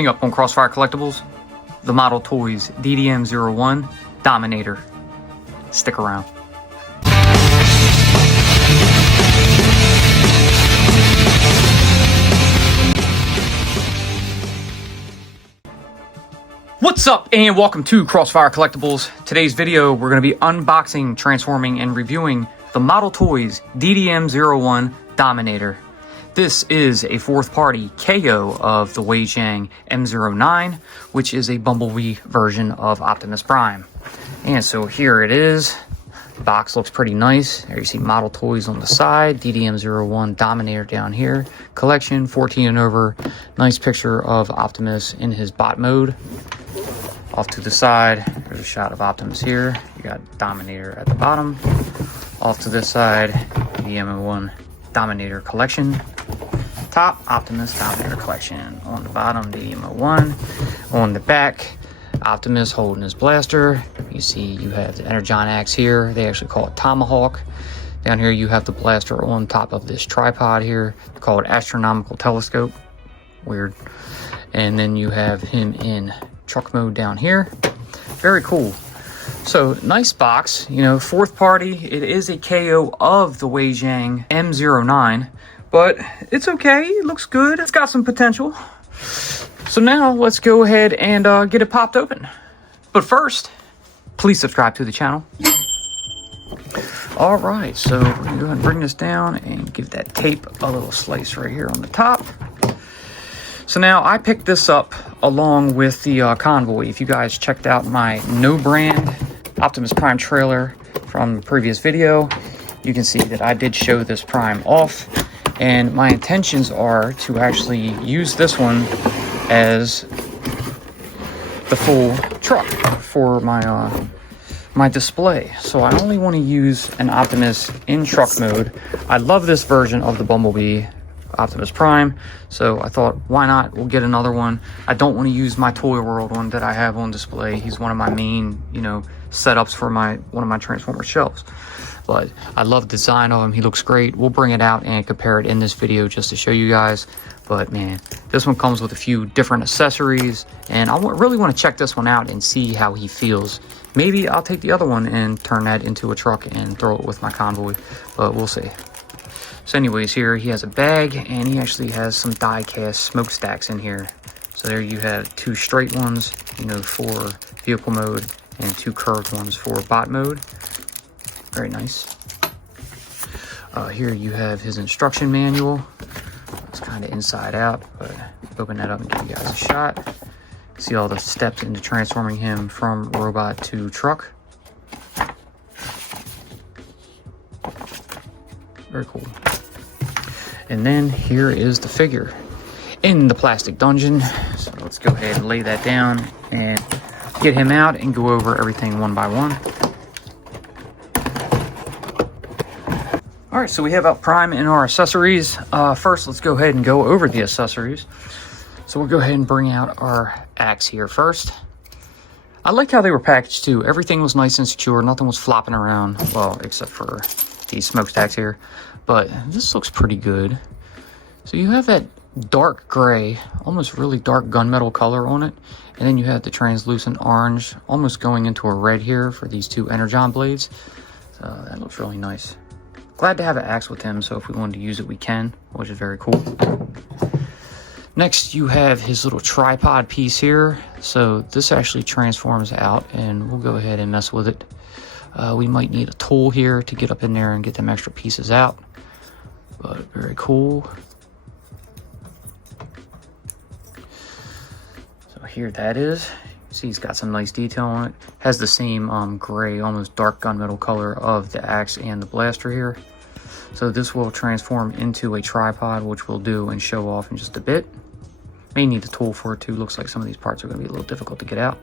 Coming up on Crossfire Collectibles, the Model Toys DDM-01 Dominator. Stick around. What's up and welcome to Crossfire Collectibles. Today's video we're going to be unboxing, transforming, and reviewing the Model Toys DDM-01 Dominator. This is a fourth party KO of the Wei Zhang M09, which is a Bumblebee version of Optimus Prime. And so here it is. The box looks pretty nice. There you see Model Toys on the side, DDM-01 Dominator down here. Collection, 14 and over. Nice picture of Optimus in his bot mode. Off to the side, there's a shot of Optimus here. You got Dominator at the bottom. Off to this side, DDM-01 Dominator Collection. Top, Optimus Dominator Collection. On the bottom, DDM-01. On the back, Optimus holding his blaster. You see you have the Energon axe here. They actually call it Tomahawk. Down here you have the blaster on top of this tripod here. They call it Astronomical Telescope. Weird. And then you have him in truck mode down here. Very cool. So nice box, you know, fourth party. It is a KO of the Wei Zhang M09, but it's okay. It looks good. It's got some potential. So now let's go ahead and get it popped open. But first, please subscribe to the channel. All right, so we're gonna go ahead and bring this down and give that tape a little slice right here on the top. So now I picked this up along with the Convoy. If you guys checked out my no brand Optimus Prime trailer from the previous video, you can see that I did show this Prime off, and my intentions are to actually use this one as the full truck for my my display. So I only want to use an Optimus in truck mode. I love this version of the Bumblebee Optimus Prime, so I thought, why not? We'll get another one. I don't want to use my Toy World one that I have on display. He's one of my main, you know, setups for one of my Transformers shelves. But I love the design of him. He looks great. We'll bring it out and compare it in this video just to show you guys. But man, this one comes with a few different accessories, and I really want to check this one out and see how he feels. Maybe I'll take the other one and turn that into a truck and throw it with my Convoy, but we'll see. So anyways, here he has a bag, and he actually has some die-cast smokestacks in here. So there you have two straight ones, you know, for vehicle mode, and two curved ones for bot mode. Very nice. Here you have his instruction manual. It's kind of inside out, but open that up and give you guys a shot. See all the steps into transforming him from robot to truck. Very cool. And then here is the figure in the plastic dungeon. So let's go ahead and lay that down and get him out and go over everything one by one. All right, so we have out Prime in our accessories. First, let's go ahead and go over the accessories. So we'll go ahead and bring out our axe here first. I like how they were packaged too. Everything was nice and secure. Nothing was flopping around. Well, except for these smokestacks here. But this looks pretty good. So you have that dark gray, almost really dark gunmetal color on it. And then you have the translucent orange, almost going into a red here for these two Energon blades. So that looks really nice. Glad to have an axe with him, so if we wanted to use it, we can, which is very cool. Next, you have his little tripod piece here. So this actually transforms out, and we'll go ahead and mess with it. We might need a tool here to get up in there and get them extra pieces out. But very cool. So here that is. See, he's got some nice detail on it. Has the same gray, almost dark gunmetal color of the axe and the blaster here. So this will transform into a tripod, which we'll do and show off in just a bit. May need a tool for it too. Looks like some of these parts are going to be a little difficult to get out.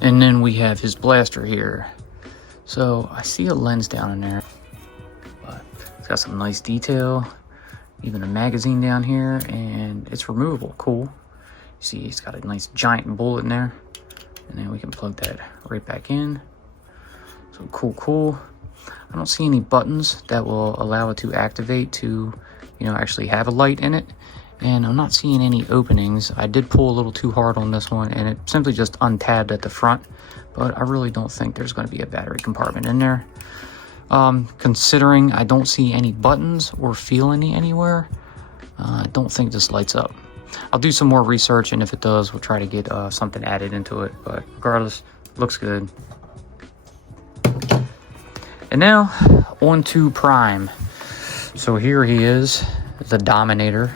And then we have his blaster here. So I see a lens down in there, but it's got some nice detail. Even a magazine down here, and it's removable. Cool. You see, it's got a nice giant bullet in there, and then we can plug that right back in. So cool. I don't see any buttons that will allow it to activate to, you know, actually have a light in it. and I'm not seeing any openings. I did pull a little too hard on this one, and it simply just untabbed at the front, but I really don't think there's going to be a battery compartment in there. Considering I don't see any buttons or feel any anywhere, I don't think this lights up. I'll do some more research, and if it does, we'll try to get something added into it, but regardless, looks good. And now, on to Prime. So here he is, the Dominator.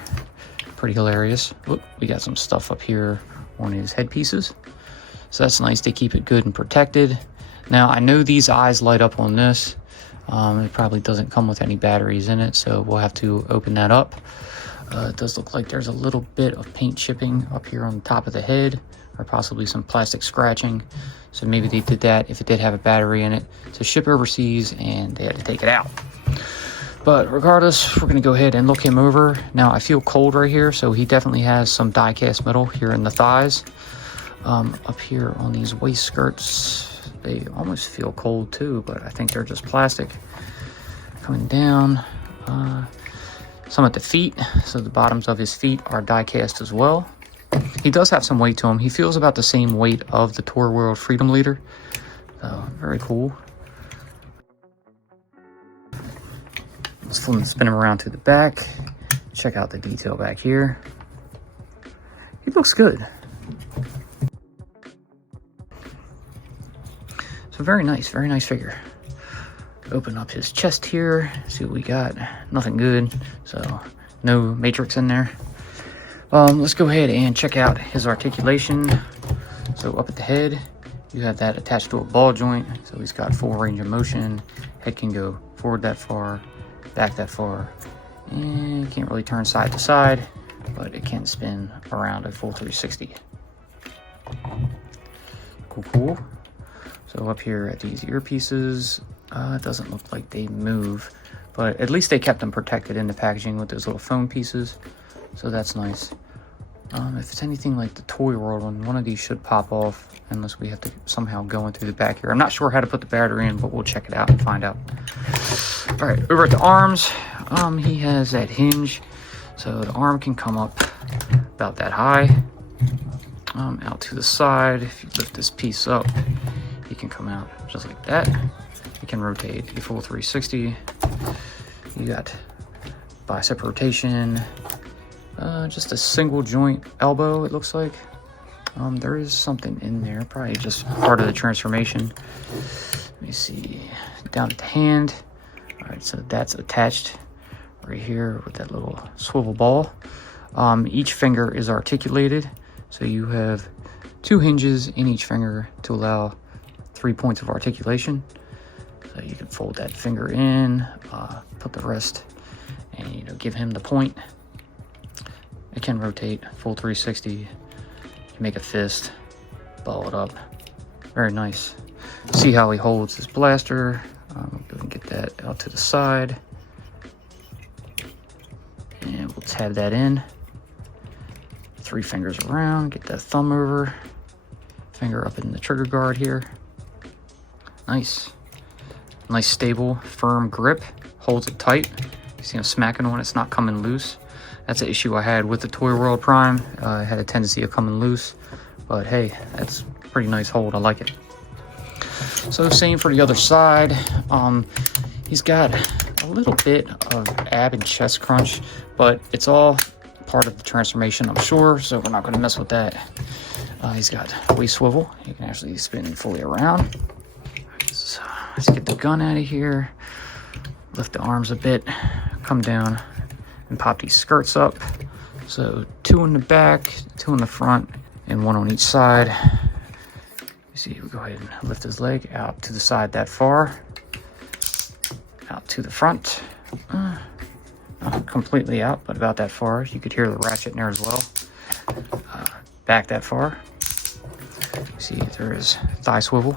Pretty hilarious. Oop, we got some stuff up here on his headpieces. So that's nice, they keep it good and protected. Now, I know these eyes light up on this. It probably doesn't come with any batteries in it, so we'll have to open that up. It does look like there's a little bit of paint chipping up here on the top of the head, or possibly some plastic scratching. So maybe they did that if it did have a battery in it to ship overseas and they had to take it out. But regardless, we're going to go ahead and look him over. Now, I feel cold right here, so he definitely has some die-cast metal here in the thighs. Up here on these waist skirts, they almost feel cold too, but I think they're just plastic. Coming down, some at the feet, so the bottoms of his feet are die-cast as well. He does have some weight to him. He feels about the same weight of the Tour World Freedom Leader. So, very cool. Let's spin him around to the back. Check out the detail back here. He looks good. So very nice figure. Open up his chest here, see what we got. Nothing good, so no matrix in there. Let's go ahead and check out his articulation. So up at the head, you have that attached to a ball joint, so he's got full range of motion. Head can go forward that far, back that far, and can't really turn side to side, but it can spin around a full 360. Cool. So up here at these earpieces, it doesn't look like they move, but at least they kept them protected in the packaging with those little foam pieces, so that's nice. If it's anything like the Toy World one of these should pop off unless we have to somehow go in through the back here. I'm not sure how to put the battery in, but we'll check it out and find out. All right, over at the arms, he has that hinge, so the arm can come up about that high. Out to the side, if you lift this piece up, he can come out just like that. You can rotate a full 360. You got bicep rotation, just a single joint elbow, it looks like. There is something in there, probably just part of the transformation. Let me see, down at the hand. All right, so that's attached right here with that little swivel ball. Each finger is articulated, so you have 2 hinges in each finger to allow 3 points of articulation. So you can fold that finger in, put the rest, and give him the point. It can rotate full 360. You can make a fist, ball it up. Very nice. See how he holds his blaster. Go and get that out to the side, and we'll tab that in. 3 fingers around. Get that thumb over. Finger up in the trigger guard here. Nice stable, firm grip, holds it tight. You see I'm smacking on it, it's not coming loose. That's an issue I had with the Toy World Prime. It had a tendency of coming loose, but hey, that's a pretty nice hold, I like it. So same for the other side. He's got a little bit of ab and chest crunch, but it's all part of the transformation, I'm sure, so we're not going to mess with that. He's got waist swivel. You can actually spin fully around. So let's get the gun out of here, lift the arms a bit, come down and pop these skirts up. So 2 in the back, 2 in the front, and 1 on each side. You see, we go ahead and lift his leg out to the side that far, out to the front, not completely out, but about that far. You could hear the ratchet in there as well. Back that far. You see, there is thigh swivel.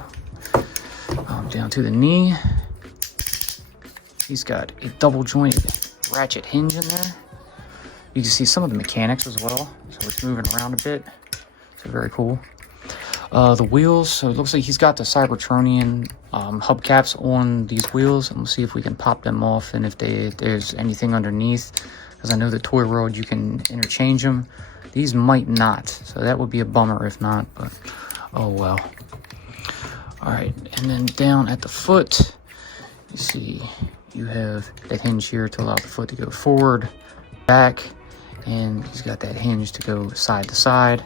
Down to the knee. He's got a double jointed ratchet hinge in there. You can see some of the mechanics as well, so it's moving around a bit. So very cool. The wheels, so it looks like he's got the Cybertronian hubcaps on these wheels, and we'll see if we can pop them off and if there's anything underneath, because I know the Toy World you can interchange them. These might not, so that would be a bummer if not, but oh well. All right, and then down at the foot, you see you have that hinge here to allow the foot to go forward, back, and he's got that hinge to go side to side.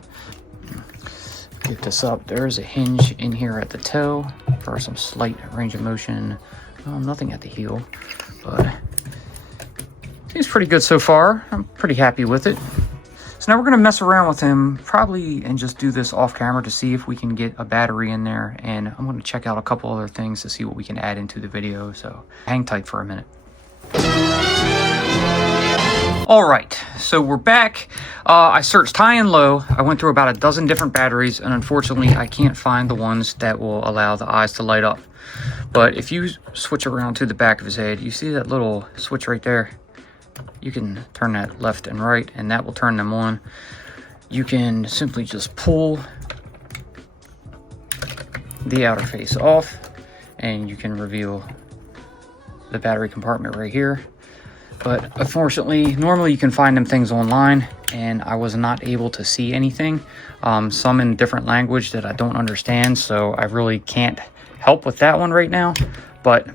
Get this up. There is a hinge in here at the toe for some slight range of motion. Nothing at the heel, but seems pretty good so far. I'm pretty happy with it. So now we're going to mess around with him probably and just do this off camera to see if we can get a battery in there, and I'm going to check out a couple other things to see what we can add into the video, so hang tight for a minute. All right, so we're back. I searched high and low. I went through about a dozen different batteries, and unfortunately I can't find the ones that will allow the eyes to light up. But if you switch around to the back of his head, you see that little switch right there? You can turn that left and right, and that will turn them on. You can simply just pull the outer face off, and you can reveal the battery compartment right here. But unfortunately, normally you can find them things online, and I was not able to see anything. Some in different language that I don't understand, so I really can't help with that one right now. But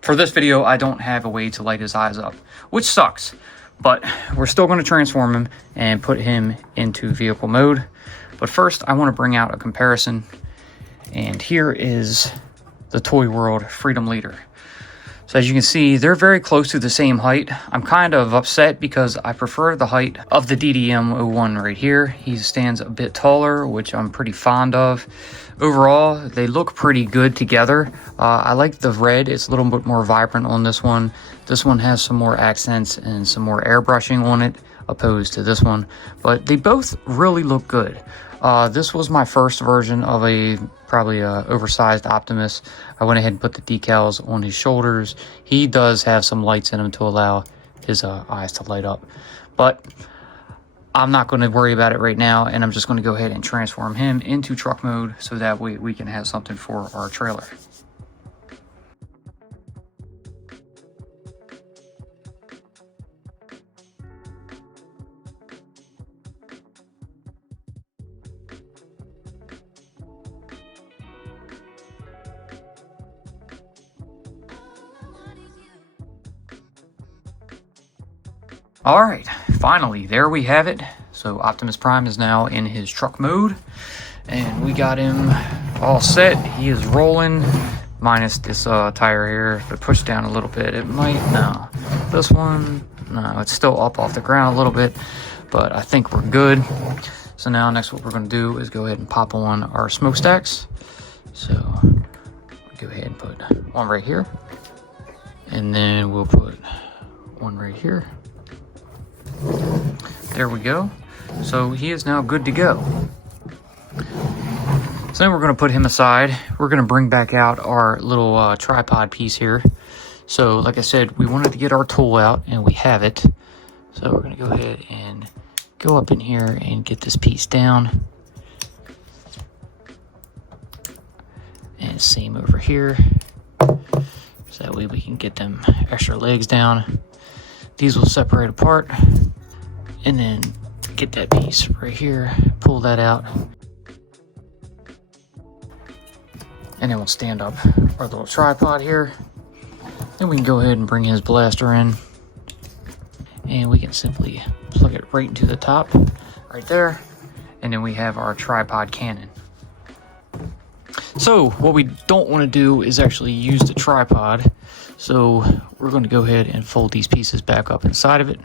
for this video, I don't have a way to light his eyes up, which sucks. But we're still going to transform him and put him into vehicle mode. But first, I want to bring out a comparison. And here is the Toy World Freedom Leader. So as you can see, they're very close to the same height. I'm kind of upset because I prefer the height of the DDM-01 right here. He stands a bit taller, which I'm pretty fond of. Overall, they look pretty good together. I like the red. It's a little bit more vibrant on this one. This one has some more accents and some more airbrushing on it opposed to this one. But they both really look good. This was my first version of probably a oversized Optimus. I went ahead and put the decals on his shoulders. He does have some lights in him to allow his eyes to light up. But I'm not going to worry about it right now, and I'm just going to go ahead and transform him into truck mode so that way we can have something for our trailer. All right, finally, there we have it. So Optimus Prime is now in his truck mode, and we got him all set. He is rolling, minus this tire here. If I push down a little bit, it might, no. This one, no, it's still up off the ground a little bit, but I think we're good. So now next what we're gonna do is go ahead and pop on our smokestacks. So go ahead and put one right here, and then we'll put one right here. There we go. So he is now good to go. So then we're going to put him aside. We're going to bring back out our little tripod piece here. So like I said, we wanted to get our tool out, and we have it. So we're going to go ahead and go up in here and get this piece down. And same over here. So that way we can get them extra legs down. These will separate apart, and then get that piece right here, pull that out, and then we'll stand up our little tripod here. Then we can go ahead and bring his blaster in, and we can simply plug it right into the top right there, and then we have our tripod cannon. So what we don't want to do is actually use the tripod, so we're going to go ahead and fold these pieces back up inside of it,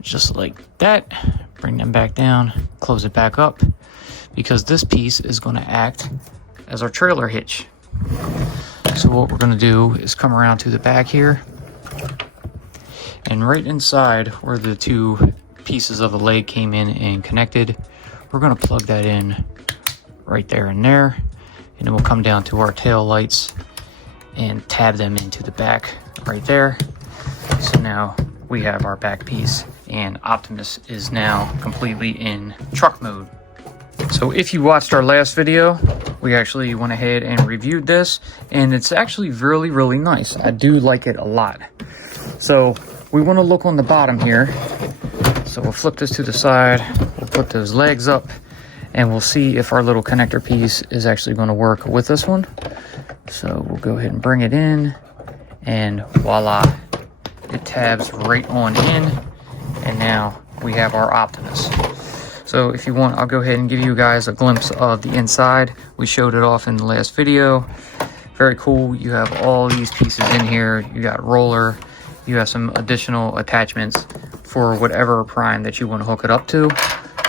just like that. Bring them back down, close it back up, because this piece is going to act as our trailer hitch. So what we're going to do is come around to the back here, and right inside where the two pieces of the leg came in and connected, we're going to plug that in right there and there, and then we'll come down to our tail lights and tab them into the back right there. So now we have our back piece, and Optimus is now completely in truck mode. So if you watched our last video, we actually went ahead and reviewed this, and it's actually really, really nice. I do like it a lot. So we want to look on the bottom here. So we'll flip this to the side, we'll put those legs up, and we'll see if our little connector piece is actually going to work with this one. So we'll go ahead and bring it in, and voila, it tabs right on in, and now we have our Optimus. So if you want, I'll go ahead and give you guys a glimpse of the inside. We showed it off in the last video. Very cool. You have all these pieces in here. You got roller, you have some additional attachments for whatever prime that you want to hook it up to.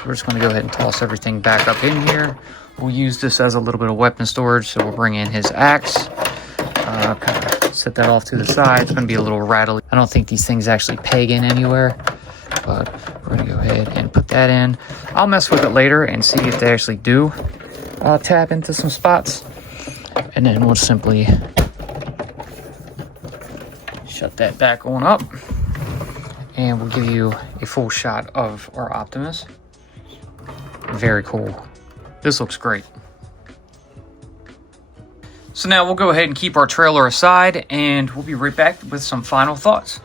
We're just going to go ahead and toss everything back up in here. We'll use this as a little bit of weapon storage, so we'll bring in his axe. Kind of set that off to the side. It's going to be a little rattly. I don't think these things actually peg in anywhere, but we're going to go ahead and put that in. I'll mess with it later and see if they actually do tap into some spots. And then we'll simply shut that back on up. And we'll give you a full shot of our Optimus. Very cool. This looks great. So now we'll go ahead and keep our trailer aside, and we'll be right back with some final thoughts.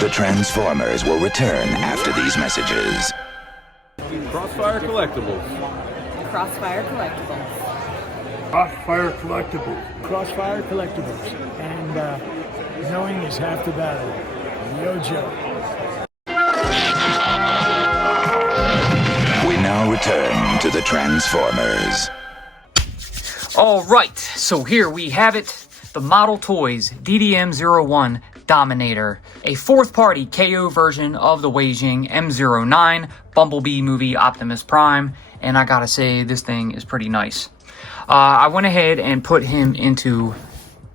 The Transformers will return after these messages. Crossfire Collectibles. Crossfire Collectibles. Crossfire Collectibles. Crossfire Collectibles. And knowing is half the battle. Yo, Joe. We now return to the Transformers. All right, so here we have it. The Model Toys DDM-01 Dominator. A fourth-party KO version of the Weijing M09 Bumblebee movie Optimus Prime. And I gotta say, this thing is pretty nice. I went ahead and put him into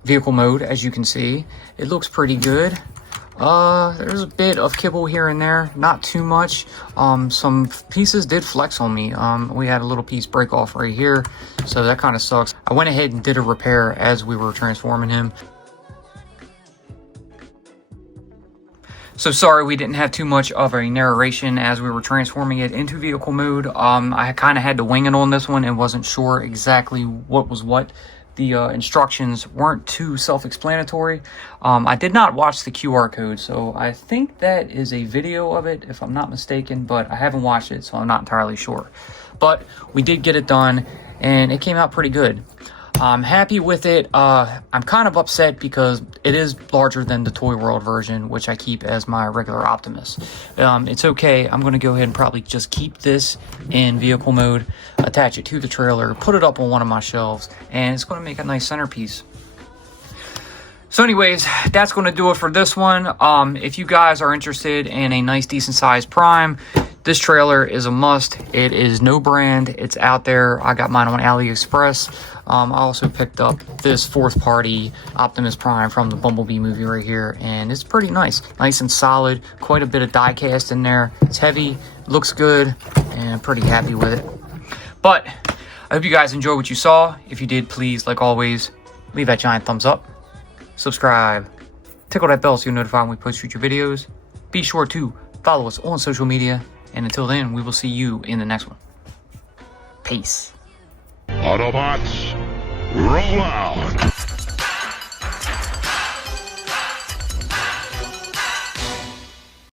vehicle mode, as you can see. It looks pretty good. There's a bit of kibble here and there, not too much. Some pieces did flex on me. We had a little piece break off right here, so that kind of sucks. I went ahead and did a repair as we were transforming him. So sorry we didn't have too much of a narration as we were transforming it into vehicle mode. I kind of had to wing it on this one and wasn't sure exactly what was what. The instructions weren't too self-explanatory. I did not watch the QR code, so I think that is a video of it, if I'm not mistaken, but I haven't watched it, so I'm not entirely sure. But we did get it done, and it came out pretty good. I'm happy with it. I'm kind of upset because it is larger than the Toy World version, which I keep as my regular Optimus. It's okay. I'm going to go ahead and probably just keep this in vehicle mode, attach it to the trailer, put it up on one of my shelves, and it's going to make a nice centerpiece. So anyways, that's going to do it for this one. If you guys are interested in a nice, decent-sized Prime, this trailer is a must. It is no brand. It's out there. I got mine on AliExpress. I also picked up this fourth-party Optimus Prime from the Bumblebee movie right here, and it's pretty nice. Nice and solid. Quite a bit of die cast in there. It's heavy, looks good, and I'm pretty happy with it. But I hope you guys enjoyed what you saw. If you did, please, like always, leave that giant thumbs up. Subscribe. Tickle that bell so you're notified when we post future videos. Be sure to follow us on social media. And until then, we will see you in the next one. Peace. Autobots, roll out!